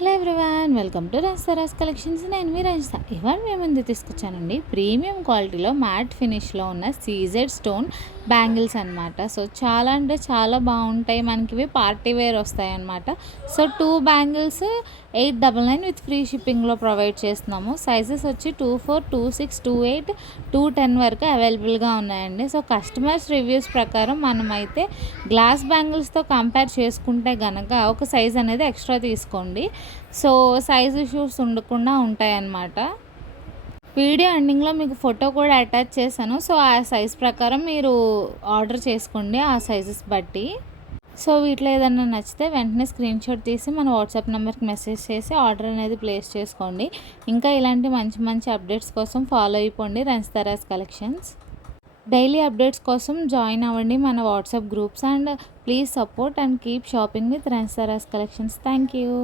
Hello everyone, welcome to రన్సరాస్ collections. నేను మీ రంజిత. ఇవాళ మేము ముందు తీసుకొచ్చానండి ప్రీమియం క్వాలిటీలో మ్యాట్ ఫినిష్లో ఉన్న సీజెడ్ స్టోన్ బ్యాంగిల్స్ అనమాట. సో చాలా అంటే చాలా బాగుంటాయి. మనకి ఇవి పార్టీ వేర్ వస్తాయి అనమాట. సో 2 బ్యాంగిల్స్ 899 విత్ ఫ్రీ షిప్పింగ్లో ప్రొవైడ్ చేస్తున్నాము. సైజెస్ వచ్చి 24, 26, 28, 210 వరకు అవైలబుల్గా ఉన్నాయండి. సో కస్టమర్స్ రివ్యూస్ ప్రకారం మనమైతే గ్లాస్ బ్యాంగిల్స్తో కంపేర్ చేసుకుంటే కనుక ఒక సైజ్ అనేది ఎక్స్ట్రా తీసుకోండి. సో సైజ్ ఇష్యూస్ ఉండకుండా ఉంటాయన్నమాట. వీడియో ఎండింగ్లో మీకు ఫోటో కూడా అటాచ్ చేశాను. సో ఆ సైజ్ ప్రకారం మీరు ఆర్డర్ చేసుకోండి, ఆ సైజెస్ బట్టి. సో వీటిలో ఏదైనా నచ్చితే వెంటనే స్క్రీన్ షాట్ తీసి మన వాట్సాప్ నెంబర్కి మెసేజ్ చేసి ఆర్డర్ అనేది ప్లేస్ చేసుకోండి. ఇంకా ఇలాంటి మంచి మంచి అప్డేట్స్ కోసం ఫాలో అయిపోండి రన్సరాస్ కలెక్షన్స్. డైలీ అప్డేట్స్ కోసం జాయిన్ అవ్వండి మన WhatsApp groups. And please support and keep shopping with రన్సరాస్ కలెక్షన్స్. Thank you.